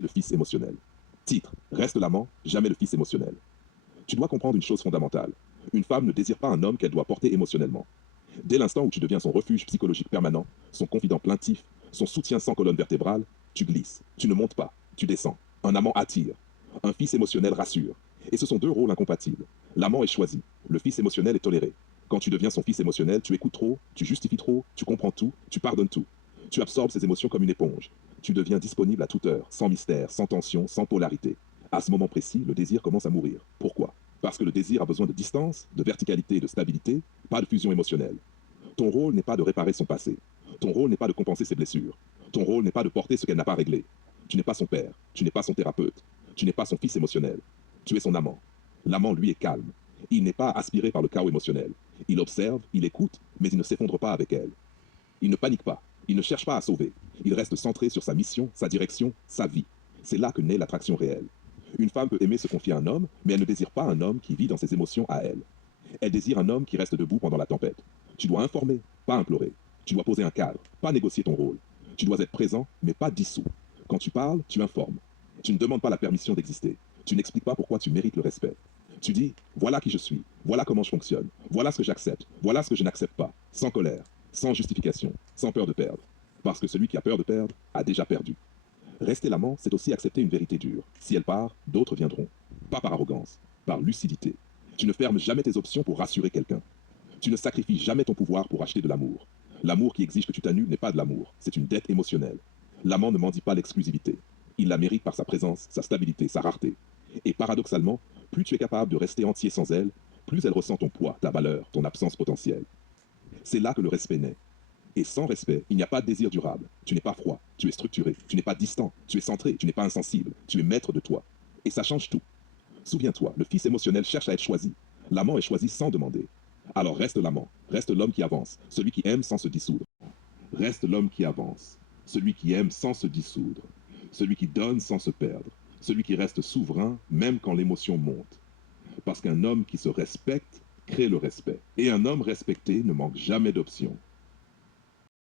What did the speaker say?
le fils émotionnel. Titre, reste l'amant, jamais le fils émotionnel. Tu dois comprendre une chose fondamentale. Une femme ne désire pas un homme qu'elle doit porter émotionnellement. Dès l'instant où tu deviens son refuge psychologique permanent, son confident plaintif, son soutien sans colonne vertébrale, tu glisses, tu ne montes pas, tu descends. Un amant attire, un fils émotionnel rassure. Et ce sont deux rôles incompatibles. L'amant est choisi, le fils émotionnel est toléré. Quand tu deviens son fils émotionnel, tu écoutes trop, tu justifies trop, tu comprends tout, tu pardonnes tout. Tu absorbes ses émotions comme une éponge. Tu deviens disponible à toute heure, sans mystère, sans tension, sans polarité. À ce moment précis, le désir commence à mourir. Pourquoi? Parce que le désir a besoin de distance, de verticalité et de stabilité, pas de fusion émotionnelle. Ton rôle n'est pas de réparer son passé. Ton rôle n'est pas de compenser ses blessures. Ton rôle n'est pas de porter ce qu'elle n'a pas réglé. Tu n'es pas son père, tu n'es pas son thérapeute, tu n'es pas son fils émotionnel. Tu es son amant. L'amant, lui, est calme. Il n'est pas aspiré par le chaos émotionnel. Il observe, il écoute, mais il ne s'effondre pas avec elle. Il ne panique pas, il ne cherche pas à sauver. Il reste centré sur sa mission, sa direction, sa vie. C'est là que naît l'attraction réelle. Une femme peut aimer se confier à un homme, mais elle ne désire pas un homme qui vit dans ses émotions à elle. Elle désire un homme qui reste debout pendant la tempête. Tu dois informer, pas implorer. Tu dois poser un cadre, pas négocier ton rôle. Tu dois être présent, mais pas dissous. Quand tu parles, tu informes. Tu ne demandes pas la permission d'exister. Tu n'expliques pas pourquoi tu mérites le respect. Tu dis, voilà qui je suis, voilà comment je fonctionne, voilà ce que j'accepte, voilà ce que je n'accepte pas, sans colère, sans justification, sans peur de perdre. Parce que celui qui a peur de perdre a déjà perdu. Rester l'amant, c'est aussi accepter une vérité dure. Si elle part, d'autres viendront. Pas par arrogance, par lucidité. Tu ne fermes jamais tes options pour rassurer quelqu'un. Tu ne sacrifies jamais ton pouvoir pour acheter de l'amour. L'amour qui exige que tu t'annules n'est pas de l'amour, c'est une dette émotionnelle. L'amant ne mendie pas l'exclusivité. Il la mérite par sa présence, sa stabilité, sa rareté. Et paradoxalement, plus tu es capable de rester entier sans elle, plus elle ressent ton poids, ta valeur, ton absence potentielle. C'est là que le respect naît. Et sans respect, il n'y a pas de désir durable. Tu n'es pas froid, tu es structuré, tu n'es pas distant, tu es centré, tu n'es pas insensible, tu es maître de toi. Et ça change tout. Souviens-toi, le fils émotionnel cherche à être choisi. L'amant est choisi sans demander. Alors reste l'amant, reste l'homme qui avance, celui qui aime sans se dissoudre. Reste l'homme qui avance, celui qui aime sans se dissoudre, celui qui donne sans se perdre, celui qui reste souverain même quand l'émotion monte. Parce qu'un homme qui se respecte crée le respect. Et un homme respecté ne manque jamais d'options.